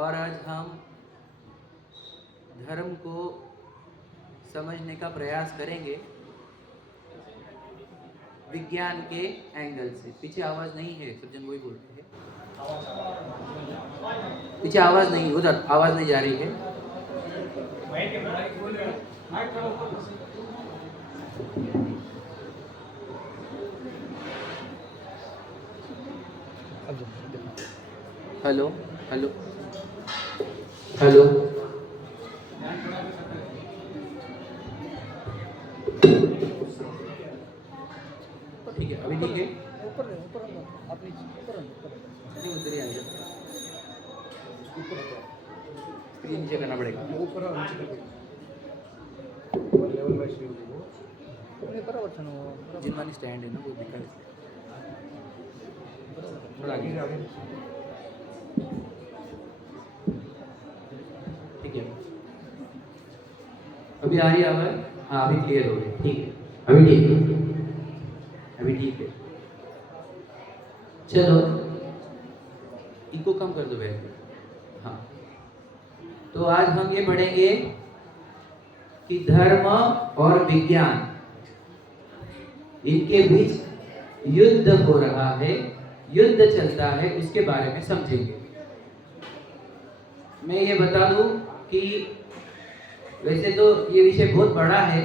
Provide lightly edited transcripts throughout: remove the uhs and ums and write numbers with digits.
और आज हम धर्म को समझने का प्रयास करेंगे विज्ञान के एंगल से। पीछे आवाज़ नहीं है, सब जन वही बोल रहे हैं। पीछे आवाज़ नहीं, उधर आवाज़ नहीं जा रही है। हेलो हेलो हेलो, ठीक है, अभी ठीक है। ऊपर आप नीचे ऊपर नहीं, उधर ही आएगा, स्क्रीन नीचे करना पड़ेगा। ऊपर लेवल बाय शेयर नहीं बराबर था ना जिनवानी स्टैंड है ना वो दिखा है, थोड़ा आगे ठीक है। अभी आ रही है आवाज़? हाँ अभी क्लियर हो गई, ठीक है, अभी ठीक है, अभी ठीक है। चलो इको कम कर दो वैसे। हाँ, तो आज हम ये पढ़ेंगे कि धर्म और विज्ञान इनके बीच युद्ध हो रहा है, युद्ध चलता है, उसके बारे में समझेंगे। मैं ये बता दूं कि वैसे तो ये विषय बहुत बड़ा है।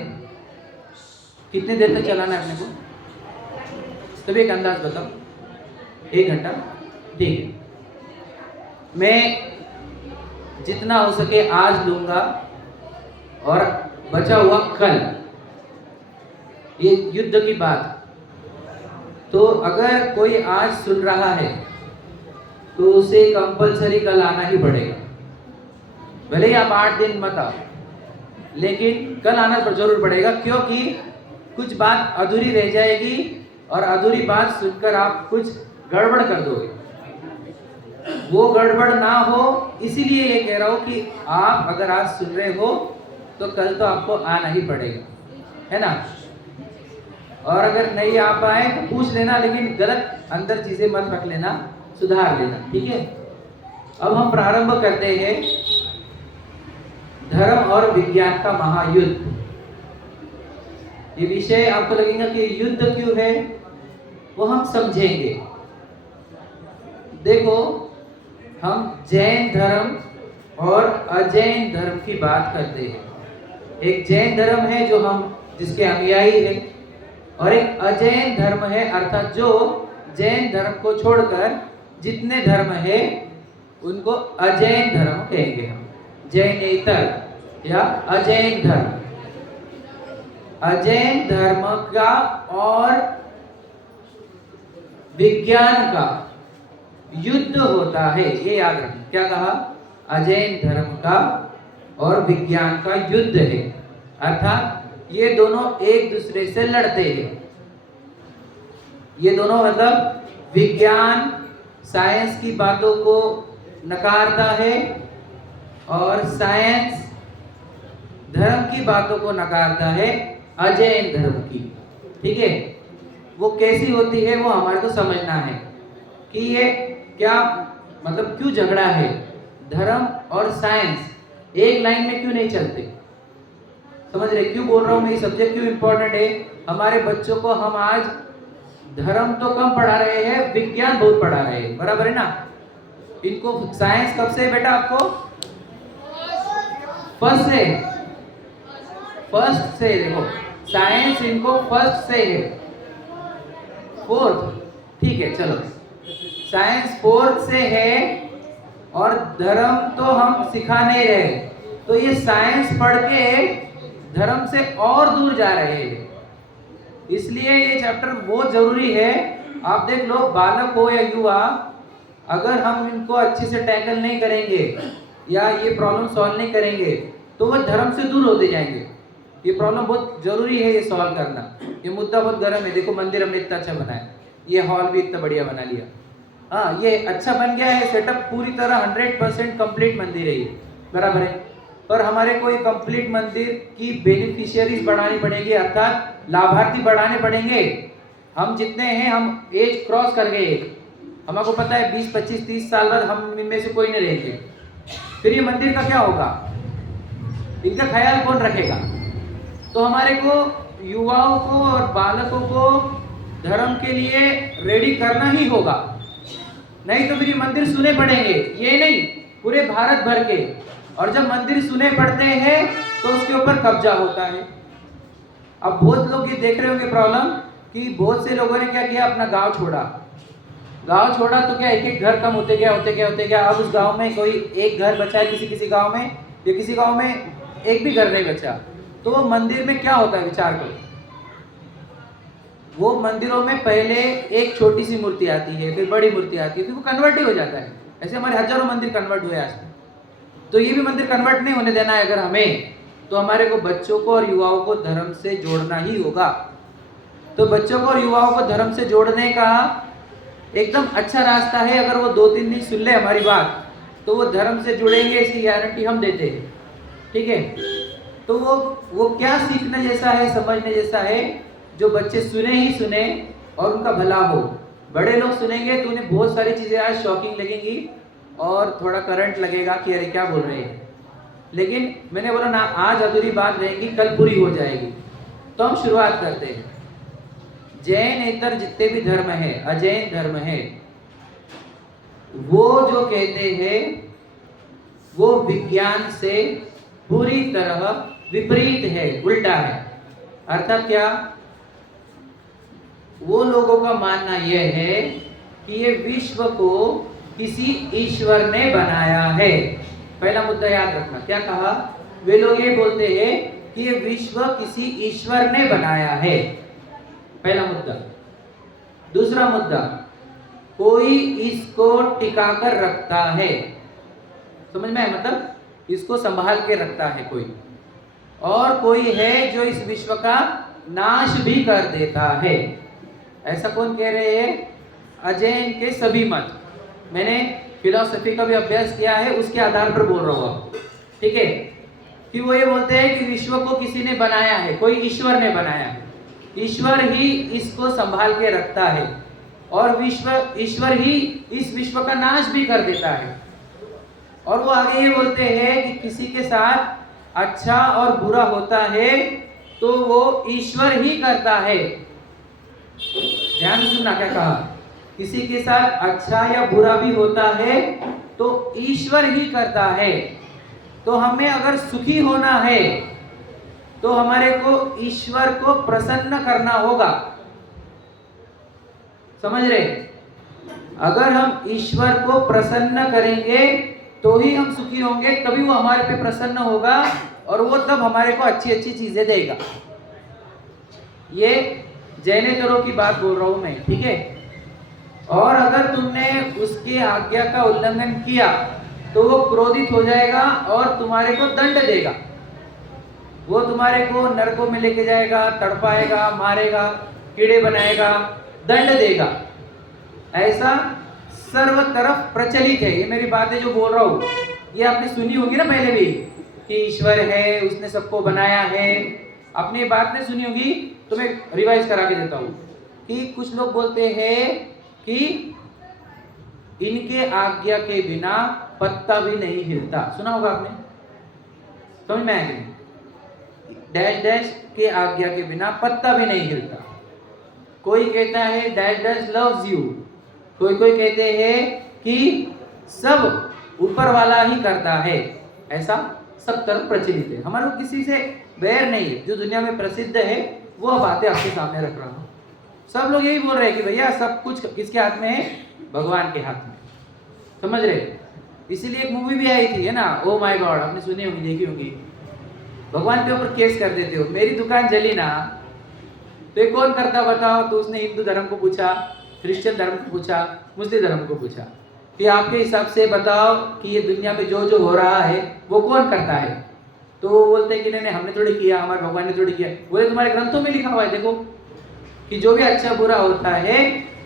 कितने देर तक चलाना है अपने को? तभी एक अंदाज बताओ। 1 घंटा, ठीक है। मैं जितना हो सके आज लूंगा और बचा हुआ कल, ये युद्ध की बात। तो अगर कोई आज सुन रहा है तो उसे कंपलसरी कल आना ही पड़ेगा। भले ही आप 8 दिन मत आओ, लेकिन कल आना पर जरूर पड़ेगा, क्योंकि कुछ बात अधूरी रह जाएगी और अधूरी बात सुनकर आप कुछ गड़बड़ कर दोगे। वो गड़बड़ ना हो इसीलिए ये कह रहा हूं कि आप अगर आज सुन रहे हो तो कल तो आपको आना ही पड़ेगा, है ना। और अगर नहीं आ पाए तो पूछ लेना, लेकिन गलत अंदर चीजें मत रख लेना, सुधार लेना, ठीक है। अब हम प्रारंभ करते हैं धर्म और विज्ञान का महायुद्ध। ये विषय आपको लगेगा कि युद्ध क्यों है, वो हम समझेंगे। देखो, हम जैन धर्म और अजैन धर्म की बात करते हैं। एक जैन धर्म है जो हम जिसके अनुयायी हैं, और एक अजैन धर्म है, अर्थात जो जैन धर्म को छोड़कर जितने धर्म है उनको अजैन धर्म कहेंगे हम। जैनेतर या अजैन धर्म। अजैन धर्म का और विज्ञान का युद्ध होता है, ये याद रखना। क्या कहा? अजैन धर्म का और विज्ञान का युद्ध है, अर्थात ये दोनों एक दूसरे से लड़ते हैं। ये दोनों मतलब विज्ञान साइंस की बातों को नकारता है और साइंस धर्म की बातों को नकारता है, अजैन धर्म की, ठीक है। वो कैसी होती है वो हमारे को समझना है कि ये क्या मतलब, क्यों झगड़ा है। धर्म और साइंस एक लाइन में क्यों नहीं चलते, समझ रहे क्यों बोल रहा हूं मैं? ये सब्जेक्ट क्यों इंपॉर्टेंट है। हमारे बच्चों को हम आज धर्म तो कम पढ़ा रहे हैं, विज्ञान बहुत पढ़ा रहे हैं, बराबर है ना। इनको साइंस कब से बेटा आपको? फर्स्ट से देखो, साइंस इनको फर्स्ट से है, 4th, ठीक है। चलो, साइंस 4th से है और धर्म तो हम सिखा नहीं रहे, तो ये साइंस पढ़ के धर्म से और दूर जा रहे हैं। इसलिए ये चैप्टर बहुत जरूरी है। आप देख लो, बालक हो या युवा, अगर हम इनको अच्छे से टैकल नहीं करेंगे या ये प्रॉब्लम सॉल्व नहीं करेंगे तो वो धर्म से दूर होते जाएंगे। ये प्रॉब्लम बहुत जरूरी है, ये सॉल्व करना। ये मुद्दा बहुत गर्म है। देखो, मंदिर हमने इतना अच्छा बनाया, ये हॉल भी इतना बढ़िया बना लिया, हाँ ये अच्छा बन गया है, सेटअप पूरी तरह 100% कंप्लीट मंदिर है ये, बराबर है। पर हमारे को ये कंप्लीट मंदिर की बेनिफिशियरीज बढ़ानी पड़ेगी, अर्थात लाभार्थी बढ़ाने पड़ेंगे। हम जितने हैं, हम एज क्रॉस कर गए, हमको पता है 20, 25, 30 साल बाद हम इनमें से कोई नहीं रहेंगे, फिर ये मंदिर का क्या होगा, इनका ख्याल कौन रखेगा। तो हमारे को युवाओं को और बालकों को धर्म के लिए रेडी करना ही होगा, नहीं तो फिर ये मंदिर सुने पड़ेंगे, ये नहीं पूरे भारत भर के। और जब मंदिर सुने पड़ते हैं तो उसके ऊपर कब्जा होता है। अब बहुत लोग ये देख रहे होंगे प्रॉब्लम कि बहुत से लोगों ने क्या किया, अपना गांव छोड़ा। गांव छोड़ा तो क्या एक एक घर कम होते गया। अब उस गांव में कोई एक घर बचा है, किसी गांव में, या किसी गांव में एक भी घर नहीं बचा। तो वो मंदिर में क्या होता है विचार करो, वो मंदिरों में पहले एक छोटी सी मूर्ति आती है, फिर बड़ी मूर्ति आती है, फिर वो कन्वर्ट ही हो जाता है। ऐसे हमारे हजारों मंदिर कन्वर्ट हुए आज तक। तो ये भी मंदिर कन्वर्ट नहीं होने देना है अगर हमें, तो हमारे को बच्चों को और युवाओं को धर्म से जोड़ना ही होगा। तो बच्चों को और युवाओं को धर्म से जोड़ने का एकदम अच्छा रास्ता है, अगर वो 2-3 दिन सुन ले हमारी बात तो वो धर्म से जुड़ेंगे, इसकी गारंटी हम देते हैं। ठीक है, तो वो क्या सीखने जैसा है, समझने जैसा है, जो बच्चे सुने ही सुने और उनका भला हो। बड़े लोग सुनेंगे तो उन्हें बहुत सारी चीज़ें आज शॉकिंग लगेंगी और थोड़ा करंट लगेगा कि अरे क्या बोल रहे हैं, लेकिन मैंने बोला ना आज अधूरी बात रहेगी, कल पूरी हो जाएगी। तो हम शुरुआत करते हैं। जैनेतर जितने भी धर्म है, अजैन धर्म है, वो जो कहते हैं वो विज्ञान से पूरी तरह विपरीत है, उल्टा है। अर्थात क्या, वो लोगों का मानना यह है कि ये विश्व को किसी ईश्वर ने बनाया है। पहला मुद्दा याद रखना, क्या कहा, वे लोग ये बोलते हैं कि ये विश्व किसी ईश्वर ने बनाया है, पहला मुद्दा। दूसरा मुद्दा, कोई इसको टिका कर रखता है, समझ में है, मतलब इसको संभाल के रखता है कोई, और कोई है जो इस विश्व का नाश भी कर देता है। ऐसा कौन कह रहे हैं, अजैन के सभी मत। मैंने फिलॉसफी का भी अभ्यास किया है, उसके आधार पर बोल रहा हूँ, ठीक है, कि वो ये बोलते हैं कि विश्व को किसी ने बनाया है, कोई ईश्वर ने बनाया है, ईश्वर ही इसको संभाल के रखता है, और ईश्वर ही इस विश्व का नाश भी कर देता है। और वो आगे ये बोलते हैं कि किसी के साथ अच्छा और बुरा होता है तो वो ईश्वर ही करता है। ध्यान से सुनना क्या कहा, किसी के साथ अच्छा या बुरा भी होता है तो ईश्वर ही करता है। तो हमें अगर सुखी होना है तो हमारे को ईश्वर को प्रसन्न करना होगा, समझ रहे। अगर हम ईश्वर को प्रसन्न करेंगे तो ही हम सुखी होंगे, तभी वो हमारे पे प्रसन्न होगा और वो तब हमारे को अच्छी अच्छी चीजें देगा। ये जैनेतरों की बात बोल रहा हूं मैं, ठीक है। और अगर तुमने उसकी आज्ञा का उल्लंघन किया तो वो क्रोधित हो जाएगा और तुम्हारे को दंड देगा। वो तुम्हारे को नरकों में लेके जाएगा, तड़पाएगा, मारेगा, कीड़े बनाएगा, दंड देगा। ऐसा सर्व तरफ प्रचलित है। ये मेरी बातें जो बोल रहा हूँ ये आपने सुनी होगी ना पहले भी, कि ईश्वर है, उसने सबको बनाया है। आपने ये बात नहीं सुनी होगी तो मैं रिवाइज करा के देता हूँ कि कुछ लोग बोलते हैं कि इनके आज्ञा के बिना पत्ता भी नहीं हिलता। सुना होगा आपने, समझ में आएगी, डैश डैश के आज्ञा के बिना पत्ता भी नहीं हिलता। कोई कहता है डैश डैश लव्स यू, कोई कहते हैं कि सब ऊपर वाला ही करता है। ऐसा सब तरफ प्रचलित है। हमारे को किसी से बैर नहीं है, जो दुनिया में प्रसिद्ध है वो बातें आपके सामने रख रहा हूँ। सब लोग यही बोल रहे हैं कि भैया सब कुछ किसके हाथ में है, भगवान के हाथ में, समझ रहे। इसीलिए एक मूवी भी आई थी, है ना, ओ माय गॉड, आपने सुनी होगी, देखी होगी। भगवान के ऊपर केस कर देते हो, मेरी दुकान जली ना तो ये कौन करता बताओ। तो उसने हिंदू धर्म को पूछा, क्रिश्चियन धर्म को पूछा, मुस्लिम धर्म को पूछा कि आपके हिसाब से बताओ कि ये दुनिया में जो जो हो रहा है वो कौन करता है। तो वो बोलते हैं कि नहीं हमने थोड़ी किया, हमारे भगवान ने थोड़ी किया। बोले तुम्हारे ग्रंथों में लिखा हुआ है, देखो कि जो भी अच्छा बुरा होता है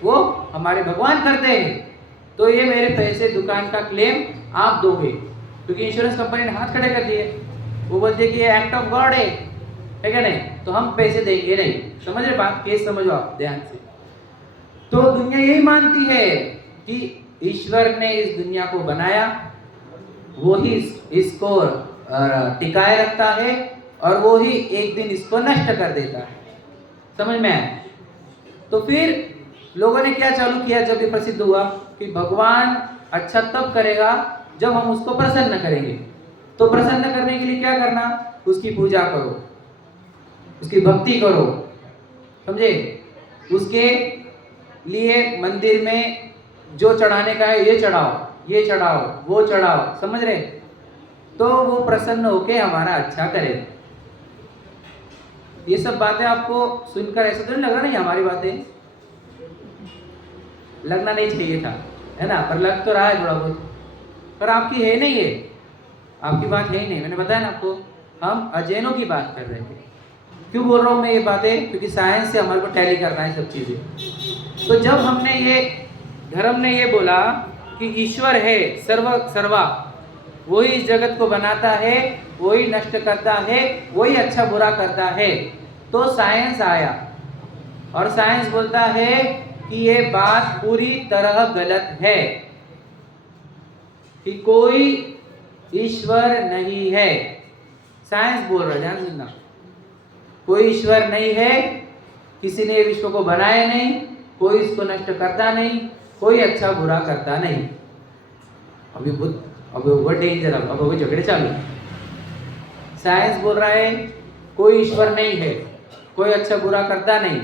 वो हमारे भगवान करते हैं। तो ये मेरे पैसे दुकान का क्लेम आप दोगे, क्योंकि इंश्योरेंस कंपनी ने हाथ खड़े कर दिए। वो बोलते हैं कि ये एक्ट ऑफ गॉड है क्या नहीं, तो हम पैसे देंगे नहीं। समझ रहे बात, केस समझो आप ध्यान से। तो दुनिया यही मानती है कि ईश्वर ने इस दुनिया को बनाया, वो ही इसको टिकाए रखता है और वो ही एक दिन इसको नष्ट कर देता है। समझ में आया? तो फिर लोगों ने क्या चालू किया जब ये प्रसिद्ध हुआ कि भगवान अच्छा तब करेगा जब हम उसको प्रसन्न करेंगे। तो प्रसन्न करने के लिए क्या करना? उसकी पूजा करो, उसकी भक्ति करो, समझे? उसके लिए मंदिर में जो चढ़ाने का है ये चढ़ाओ, ये चढ़ाओ, वो चढ़ाओ, समझ रहे? तो वो प्रसन्न होके हमारा अच्छा करे। ये सब बातें आपको सुनकर ऐसा तो नहीं लग रहा नहीं हमारी बातें? लगना नहीं चाहिए था, है ना? पर लग तो रहा है थोड़ा बहुत, पर आपकी है नहीं है, आपकी बात है ही नहीं। मैंने बताया ना आपको, हम अजैनों की बात कर रहे थे। क्यों बोल रहा हूँ मैं ये बातें? क्योंकि साइंस से हमारे को टैली करना है सब चीज़ें। तो जब हमने ये धर्म ने ये बोला कि ईश्वर है सर्वा, वही इस जगत को बनाता है, वही नष्ट करता है, वही अच्छा बुरा करता है, तो साइंस आया और साइंस बोलता है कि ये बात पूरी तरह गलत है, कि कोई ईश्वर नहीं है। साइंस बोल रहा है, ध्यान सुनना, कोई ईश्वर नहीं है, किसी ने विश्व को बनाया नहीं, कोई इसको नष्ट करता नहीं, कोई अच्छा बुरा करता नहीं। अभी वो डेंजर, अब वो झगड़े चालू। साइंस बोल रहा है कोई ईश्वर नहीं है, कोई अच्छा बुरा करता नहीं,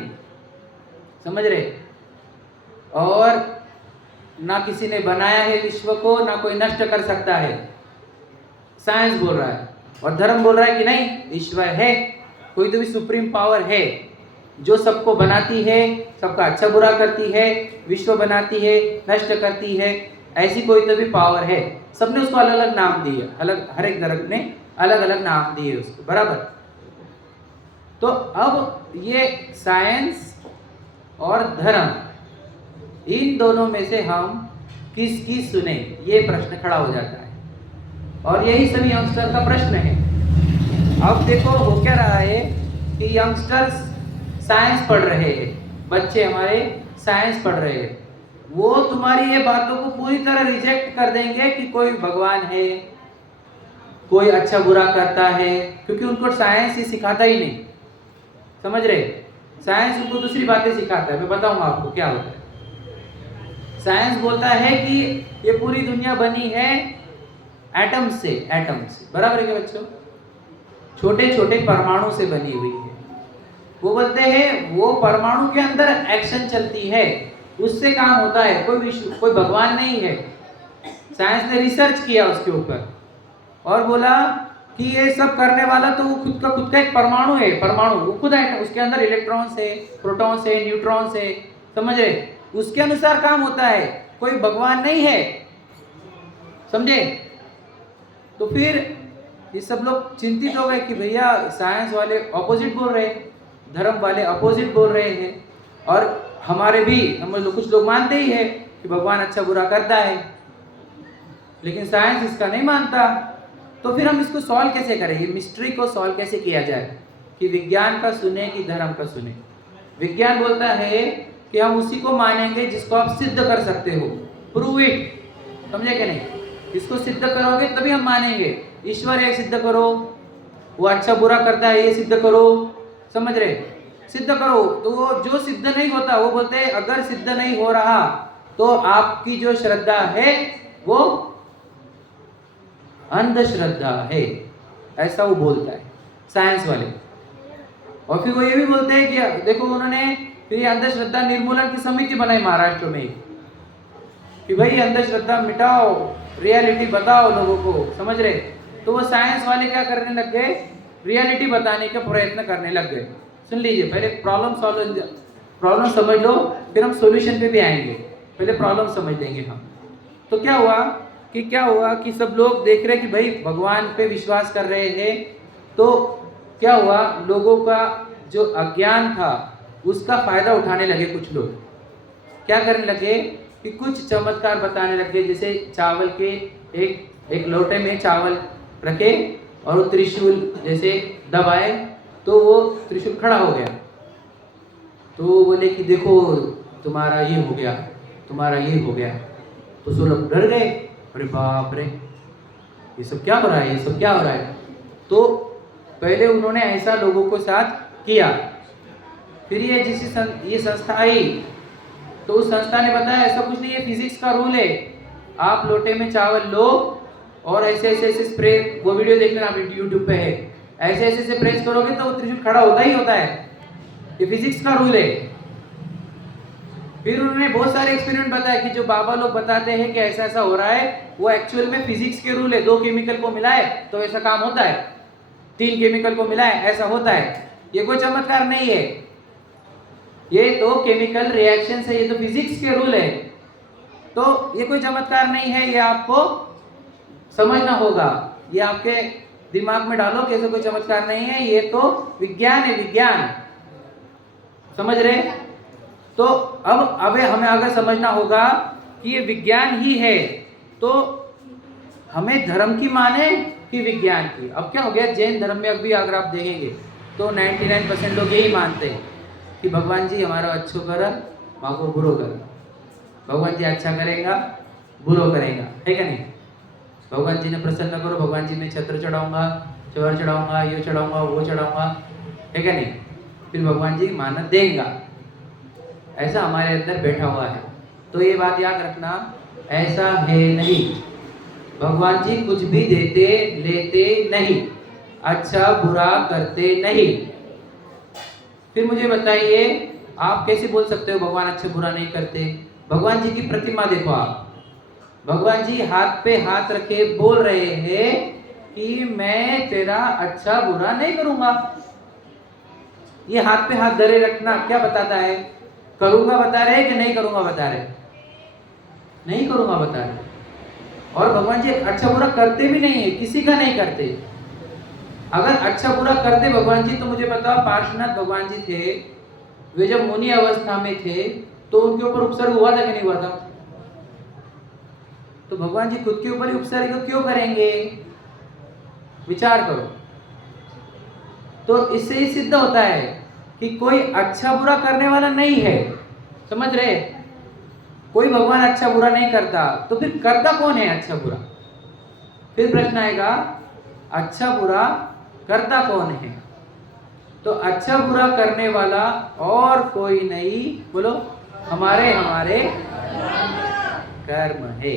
समझ रहे? और ना किसी ने बनाया है विश्व को, ना कोई नष्ट कर सकता है, साइंस बोल रहा है। और धर्म बोल रहा है कि नहीं, ईश्वर है, कोई तो भी सुप्रीम पावर है जो सबको बनाती है, सबका अच्छा बुरा करती है, विश्व बनाती है, नष्ट करती है, ऐसी कोई तो भी पावर है। सबने उसको अलग अलग नाम दिए, अलग, हर एक धर्म ने अलग अलग नाम दिए उसको, बराबर? तो अब ये साइंस और धर्म, इन दोनों में से हम किसकी सुने, ये प्रश्न खड़ा हो जाता है। और यही सभी यंगस्टर का प्रश्न है। अब देखो हो क्या रहा है कि यंगस्टर्स साइंस पढ़ रहे हैं, बच्चे हमारे साइंस पढ़ रहे हैं, वो तुम्हारी ये बातों को पूरी तरह रिजेक्ट कर देंगे कि कोई भगवान है, कोई अच्छा बुरा करता है, क्योंकि उनको साइंस ये सिखाता ही नहीं, समझ रहे? साइंस उनको दूसरी बातें सिखाता है। मैं बताऊंगा आपको क्या होता है। साइंस बोलता है कि ये पूरी दुनिया बनी है एटम से, बराबर है क्या बच्चों? छोटे छोटे परमाणु से बनी हुई है। वो बोलते हैं वो परमाणु के अंदर एक्शन चलती है, उससे काम होता है, कोई भगवान नहीं है। साइंस ने रिसर्च किया उसके ऊपर और बोला कि ये सब करने वाला तो वो खुद का एक परमाणु है, वो खुद है, उसके अंदर इलेक्ट्रॉन्स है, प्रोटॉन्स है, न्यूट्रॉन्स है, समझे? उसके अनुसार काम होता है, कोई भगवान नहीं है, समझे? तो फिर ये सब लोग चिंतित हो गए कि भैया साइंस वाले ऑपोजिट बोल रहे हैं, धर्म वाले ऑपोजिट बोल रहे हैं, और हमारे भी हम लोग कुछ लोग मानते ही है कि भगवान अच्छा बुरा करता है, लेकिन साइंस इसका नहीं मानता। तो फिर हम इसको सॉल्व कैसे करें, ये मिस्ट्री को सॉल्व कैसे किया जाए कि विज्ञान का सुने कि धर्म का सुने? विज्ञान बोलता है कि हम उसी को मानेंगे जिसको आप सिद्ध कर सकते हो, प्रूव इट, समझे कि नहीं? इसको सिद्ध करोगे तभी हम मानेंगे। ईश्वर है, सिद्ध करो, वो अच्छा बुरा करता है, ये सिद्ध करो, समझ रहे? सिद्ध करो। तो वो जो सिद्ध नहीं होता वो बोलते हैं अगर सिद्ध नहीं हो रहा तो आपकी जो श्रद्धा है वो अंधश्रद्धा है, ऐसा वो बोलता है साइंस वाले। और फिर वो ये भी बोलते हैं कि देखो उन्होंने फिर ये अंधश्रद्धा निर्मूलन की समिति बनाई महाराष्ट्र में कि भाई अंधश्रद्धा मिटाओ, रियलिटी बताओ लोगों को, समझ रहे? तो वो साइंस वाले क्या करने लग गए, रियलिटी बताने का प्रयत्न करने लग गए। सुन लीजिए, पहले प्रॉब्लम समझ लो, फिर हम सॉल्यूशन पे भी आएंगे। पहले प्रॉब्लम समझ लेंगे हम। तो क्या हुआ कि सब लोग देख रहे कि भाई भगवान पे विश्वास कर रहे हैं, तो क्या हुआ, लोगों का जो अज्ञान था उसका फायदा उठाने लगे कुछ लोग। क्या करने लगे कि कुछ चमत्कार बताने लगे, जैसे चावल के एक लोटे में चावल रखे और वो त्रिशूल जैसे दबाए तो वो त्रिशूल खड़ा हो गया। तो वो बोले कि देखो तुम्हारा ये हो गया, तुम्हारा ये हो गया। तो सब लोग डर गए, अरे बाप रे, ये सब क्या हो रहा है, ये सब क्या हो रहा है। तो पहले उन्होंने ऐसा लोगों को साथ किया। फिर ये संस्था आई, तो उस संस्था ने बताया ऐसा कुछ नहीं है, फिजिक्स का रूल है। आप लोटे में चावल लो और ऐसे ऐसे ऐसे स्प्रे, वो वीडियो देख लेना आप, यूट्यूब पे है, ऐसे ऐसे ऐसे प्रेस करोगे तो त्रिशूल खड़ा होता ही होता है। ये फिजिक्स का रूल है। फिर उन्होंने बहुत सारे एक्सपेरिमेंट बताया कि जो बाबा लोग बताते हैं कि ऐसा ऐसा हो रहा है, वो एक्चुअल में फिजिक्स के रूल है। 2 केमिकल को मिलाए तो ऐसा काम होता है, 3 केमिकल को मिलाए ऐसा होता है। ये कोई चमत्कार नहीं है, ये तो केमिकल रिएक्शन है, ये तो फिजिक्स के रूल है। तो ये कोई चमत्कार नहीं है, ये आपको समझना होगा। ये आपके दिमाग में डालो कि ऐसा कोई चमत्कार नहीं है, ये तो विज्ञान है, विज्ञान। समझ रहे? तो अब हमें अगर समझना होगा कि ये विज्ञान ही है, तो हमें धर्म की माने कि विज्ञान की। अब क्या हो गया, जैन धर्म में अभी अगर आप देखेंगे तो 99% लोग यही मानते हैं कि भगवान जी हमारा अच्छो कर, माँ को बुरो कर। भगवान जी अच्छा करेगा, बुरो करेगा, है क्या नहीं। भगवान जी ने प्रसन्न करो, भगवान जी ने छत्र चढ़ाऊंगा, चवर चढ़ाऊंगा, ये चढ़ाऊंगा, वो चढ़ाऊंगा, है क्या नहीं। फिर भगवान जी मानत देंगे, ऐसा हमारे अंदर बैठा हुआ है। तो ये बात याद रखना, ऐसा है नहीं। भगवान जी कुछ भी देते लेते नहीं, अच्छा बुरा करते नहीं। फिर मुझे बताइए, आप कैसे बोल सकते हो भगवान अच्छा बुरा नहीं करते। भगवान जी की प्रतिमा देखो आप, भगवान जी हाथ पे हाथ रखे बोल रहे हैं कि मैं तेरा अच्छा बुरा नहीं करूंगा। ये हाथ पे हाथ धरे रखना क्या बताता है, करूंगा बता रहे कि नहीं करूंगा बता रहे, नहीं करूंगा बता रहे। और भगवान जी अच्छा बुरा करते भी नहीं है, किसी का नहीं करते। अगर अच्छा बुरा करते भगवान जी तो मुझे बताओ, पार्श्वनाथ भगवान जी थे, वे जब मुनि अवस्था में थे तो उनके ऊपर उपसर्ग हुआ था कि नहीं हुआ था। तो भगवान जी खुद के ऊपर ही उपसर्ग क्यों करेंगे, विचार करो। तो इससे ही सिद्ध होता है कि कोई अच्छा बुरा करने वाला नहीं है। समझ रहे, कोई भगवान अच्छा बुरा नहीं करता, तो फिर करता कौन है अच्छा बुरा। फिर प्रश्न आएगा, अच्छा बुरा करता कौन है। तो अच्छा बुरा करने वाला और कोई नहीं, बोलो, हमारे हमारे कर्म है।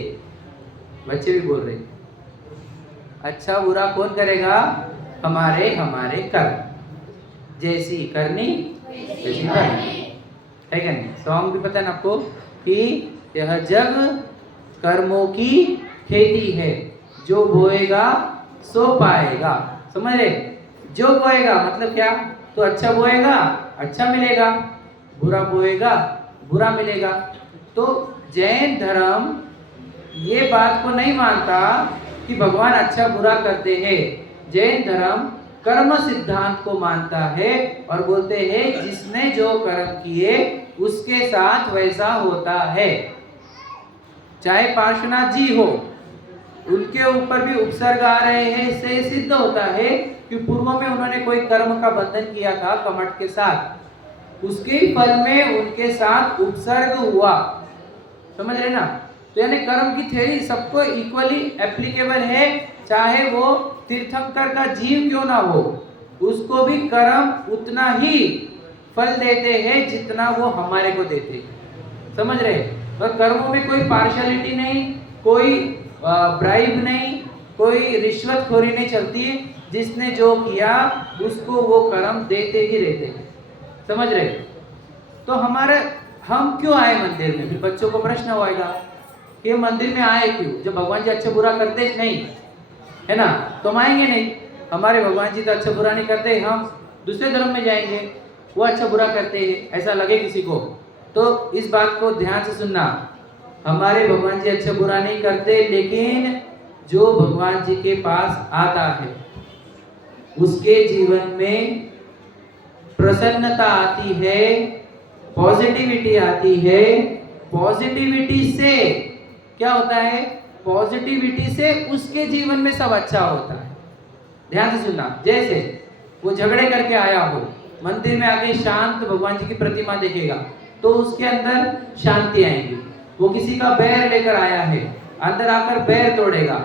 बच्चे भी बोल रहे, अच्छा बुरा कौन करेगा, हमारे हमारे कर्म। जैसी करनी वैसी करनी, है क्या नहीं। सॉन्ग भी पता है ना आपको कि यह जग कर्मों की खेती है, जो बोएगा सो पाएगा। समझ रहे, जो बोएगा मतलब क्या, तो अच्छा बोएगा अच्छा मिलेगा, बुरा बोएगा बुरा मिलेगा। तो जैन धर्म ये बात को नहीं मानता कि भगवान अच्छा बुरा करते हैं। जैन धर्म कर्म सिद्धांत को मानता है और बोलते हैं जिसने जो कर्म किए उसके साथ वैसा होता है। चाहे पार्श्वनाथ जी हो, उनके ऊपर भी उपसर्ग आ रहे हैं, इससे सिद्ध होता है कि पूर्व में उन्होंने कोई कर्म का बंधन किया था कमठ के साथ, उसके फल में उनके साथ उपसर्ग हुआ। समझ रहे ना। तो यानी कर्म की थ्योरी सबको इक्वली एप्लीकेबल है, चाहे वो तीर्थंकर का जीव क्यों ना हो, उसको भी कर्म उतना ही फल देते हैं जितना वो हमारे को देते हैं। समझ रहे, तो कर्मों में कोई पार्शियलिटी नहीं, कोई ब्राइब नहीं, कोई रिश्वतखोरी नहीं चलती। जिसने जो किया उसको वो कर्म देते ही रहते हैं। समझ रहे। तो हम क्यों आए मंदिर में, फिर बच्चों को प्रश्न होगा कि मंदिर में आए क्यों, जब भगवान जी अच्छा बुरा करते नहीं है ना, तो हम आएंगे नहीं। हमारे भगवान जी तो अच्छा बुरा नहीं करते, हम दूसरे धर्म में जाएंगे, वो अच्छा बुरा करते हैं, ऐसा लगे किसी को। तो इस बात को ध्यान से सुनना, हमारे भगवान जी अच्छा बुरा नहीं करते, लेकिन जो भगवान जी के पास आता है उसके जीवन में प्रसन्नता आती है, पॉजिटिविटी आती है। पॉजिटिविटी से क्या होता है, पॉजिटिविटी से उसके जीवन में सब अच्छा होता है। ध्यान से सुनना, जैसे वो झगड़े करके आया हो, मंदिर में आके शांत भगवान जी की प्रतिमा देखेगा तो उसके अंदर शांति आएगी। वो किसी का बैर लेकर आया है, अंदर आकर बैर तोड़ेगा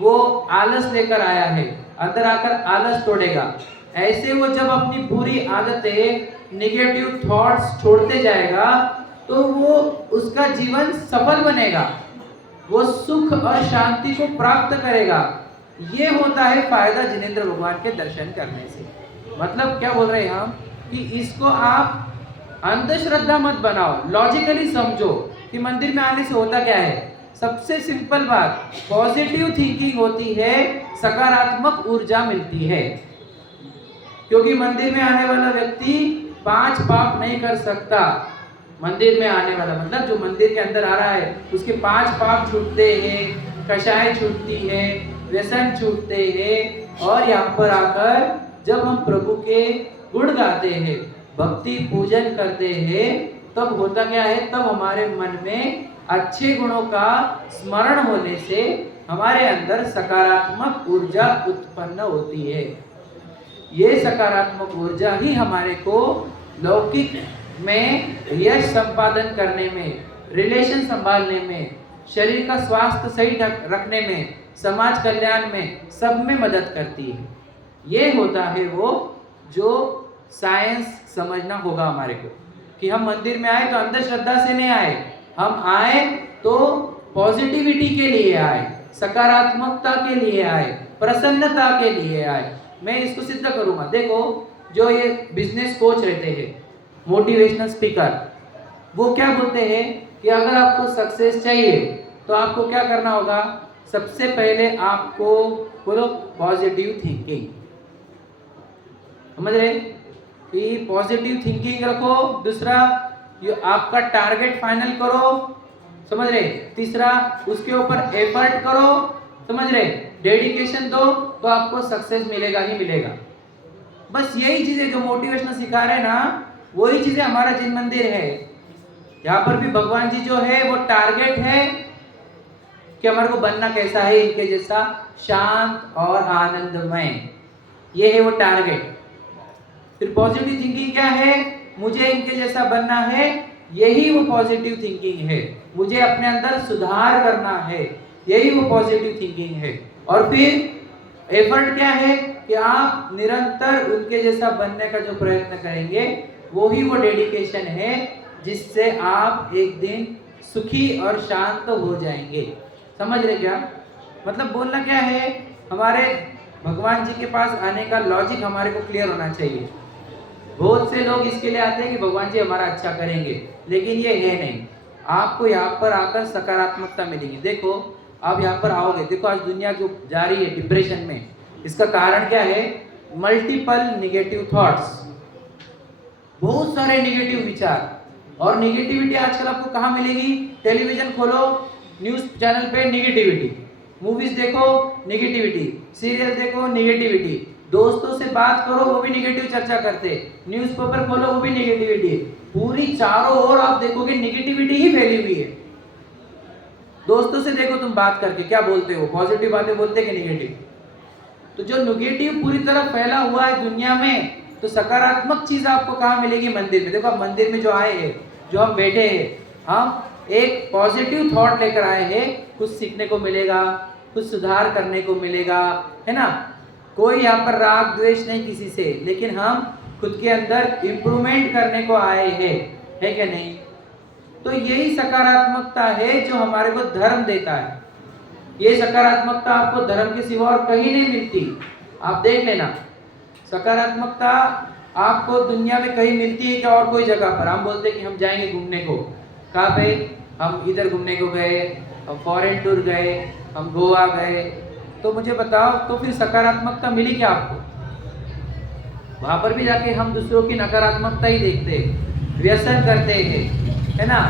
वो आलस लेकर आया है, अंदर आकर आलस तोड़ेगा। ऐसे वो जब अपनी बुरी आदतें, निगेटिव थॉट्स छोड़ते जाएगा तो वो उसका जीवन सफल बनेगा, वो सुख और शांति को प्राप्त करेगा। ये होता है फायदा जिनेंद्र भगवान के दर्शन करने से। मतलब क्या बोल रहे हैं हम कि इसको आप अंधश्रद्धा मत बनाओ, लॉजिकली समझो कि मंदिर में आने से होता क्या है। सबसे सिंपल बात, पॉजिटिव थिंकिंग होती है, सकारात्मक ऊर्जा मिलती है। क्योंकि मंदिर में आने वाला व्यक्ति 5 पाप नहीं कर सकता। मंदिर में आने वाला मतलब जो मंदिर के अंदर आ रहा है उसके 5 पाप छूटते हैं, कषाय छूटती है, व्यसन छूटते हैं। और यहाँ पर आकर जब हम प्रभु के गुण गाते हैं, भक्ति पूजन करते हैं, तब होता क्या है, तब हमारे मन में अच्छे गुणों का स्मरण होने से हमारे अंदर सकारात्मक ऊर्जा उत्पन्न होती है। ये सकारात्मक ऊर्जा ही हमारे को लौकिक में यश संपादन करने में, रिलेशन संभालने में, शरीर का स्वास्थ्य सही रखने में, समाज कल्याण में, सब में मदद करती है। ये होता है वो जो साइंस समझना होगा हमारे को कि हम मंदिर में आए तो अंधश्रद्धा से नहीं आए, हम आए तो पॉजिटिविटी के लिए आए, सकारात्मकता के लिए आए, प्रसन्नता के लिए आए। मैं इसको सिद्ध करूंगा। देखो, जो ये बिजनेस कोच रहते हैं, मोटिवेशनल स्पीकर, वो क्या बोलते हैं कि अगर आपको सक्सेस चाहिए तो आपको क्या करना होगा, सबसे पहले आपको बोलो पॉजिटिव थिंकिंग। समझ रहे कि पॉजिटिव थिंकिंग रखो। दूसरा, ये आपका टारगेट फाइनल करो। समझ रहे। तीसरा, उसके ऊपर एफर्ट करो। समझ रहे, डेडिकेशन दो तो आपको सक्सेस मिलेगा ही मिलेगा। बस यही चीजें जो मोटिवेशनल सिखा रहे हैं ना, वही चीजें हमारा जिन मंदिर है। यहाँ पर भी भगवान जी जो है वो टारगेट है कि हमारे को बनना कैसा है, इनके जैसा शांत और आनंदमय। ये है वो टारगेट। फिर पॉजिटिव थिंकिंग क्या है, मुझे इनके जैसा बनना है, यही वो पॉजिटिव थिंकिंग है। मुझे अपने अंदर सुधार करना है, यही वो पॉजिटिव थिंकिंग है। और फिर एफर्ट क्या है कि आप निरंतर उनके जैसा बनने का जो प्रयत्न करेंगे, वो ही वो डेडिकेशन है जिससे आप एक दिन सुखी और शांत हो जाएंगे। समझ रहे क्या मतलब, बोलना क्या है, हमारे भगवान जी के पास आने का लॉजिक हमारे को क्लियर होना चाहिए। बहुत से लोग इसके लिए आते हैं कि भगवान जी हमारा अच्छा करेंगे, लेकिन ये है नहीं। आपको यहाँ पर आकर सकारात्मकता मिलेगी। देखो, आप यहाँ पर आओगे, देखो आज दुनिया जो जा रही है डिप्रेशन में, इसका कारण क्या है, मल्टीपल निगेटिव थॉट्स, बहुत सारे निगेटिव विचार। और निगेटिविटी आजकल आपको कहाँ मिलेगी, टेलीविजन खोलो, न्यूज चैनल पे निगेटिविटी, मूवीज देखो निगेटिविटी, सीरियल देखो निगेटिविटी, दोस्तों से बात करो वो भी निगेटिव चर्चा करते, न्यूज़पेपर खोलो वो भी निगेटिविटी। पूरी चारों ओर आप देखोगे निगेटिविटी ही फैली हुई है। दोस्तों से देखो तुम बात करके क्या बोलते हो, पॉजिटिव बातें बोलते कि नेगेटिव। तो जो नेगेटिव पूरी तरह फैला हुआ है दुनिया में, तो सकारात्मक चीज आपको कहाँ मिलेगी, मंदिर में। देखो, आप मंदिर में जो आए हैं, जो हम बैठे हैं, हम एक पॉजिटिव थॉट लेकर आए हैं, कुछ सीखने को मिलेगा, कुछ सुधार करने को मिलेगा, है ना। कोई यहाँ पर राग द्वेष नहीं किसी से, लेकिन हम खुद के अंदर इंप्रूवमेंट करने को आए हैं, है क्या नहीं। तो यही सकारात्मकता है जो हमारे को धर्म देता है। ये सकारात्मकता आपको धर्म के सिवा और कहीं नहीं मिलती। आप देख लेना, सकारात्मकता आपको दुनिया में कहीं मिलती है क्या, और कोई जगह पर। हम बोलते हैं कि हम जाएंगे घूमने को, कहाँ पे, हम इधर घूमने को गए, हम फॉरेन टूर गए, हम गोवा गए, तो मुझे बताओ, तो फिर सकारात्मकता मिली क्या आपको। वहां पर भी जाके हम दूसरों की नकारात्मकता ही देखते हैं, व्यसन करते हैं, है ना,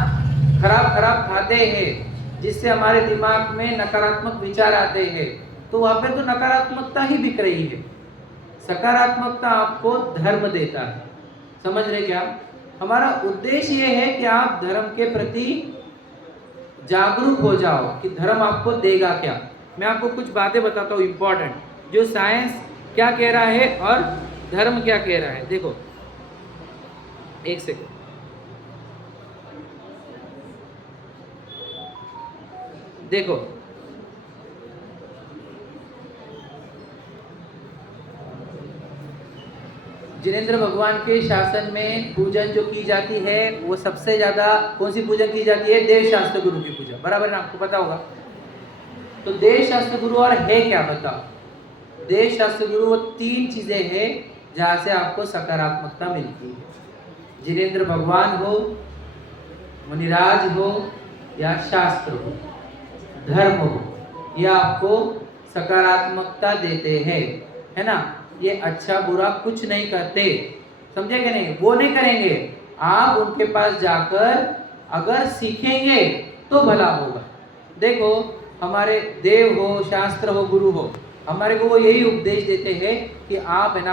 खराब खराब खाते हैं, जिससे हमारे दिमाग में नकारात्मक विचार आते हैं। तो वहां पर तो नकारात्मकता ही बिक रही है। सकारात्मकता आपको धर्म देता है। समझ रहे क्या, हमारा उद्देश्य ये है कि आप धर्म के प्रति जागरूक हो जाओ कि धर्म आपको देगा क्या। मैं आपको कुछ बातें बताता हूँ इंपॉर्टेंट, जो साइंस क्या कह रहा है और धर्म क्या कह रहा है। देखो, एक सेकंड, देखो, जिनेंद्र भगवान के शासन में पूजन जो की जाती है वो सबसे ज्यादा कौन सी पूजन की जाती है? देव शास्त्र गुरु की पूजा, बराबर ना? आपको पता होगा। तो देव शास्त्र गुरु और है क्या बताओ? देव शास्त्र गुरु वो 3 चीजें हैं जहां से आपको सकारात्मकता मिलती है। जिनेंद्र भगवान हो, मुनिराज हो या शास्त्र हो, धर्म हो, ये आपको सकारात्मकता देते हैं, है ना? ये अच्छा बुरा कुछ नहीं करते, समझे कि नहीं? वो नहीं करेंगे। आप उनके पास जाकर अगर सीखेंगे तो भला होगा। देखो हमारे देव हो, शास्त्र हो, गुरु हो, हमारे को वो यही उपदेश देते हैं कि आप है ना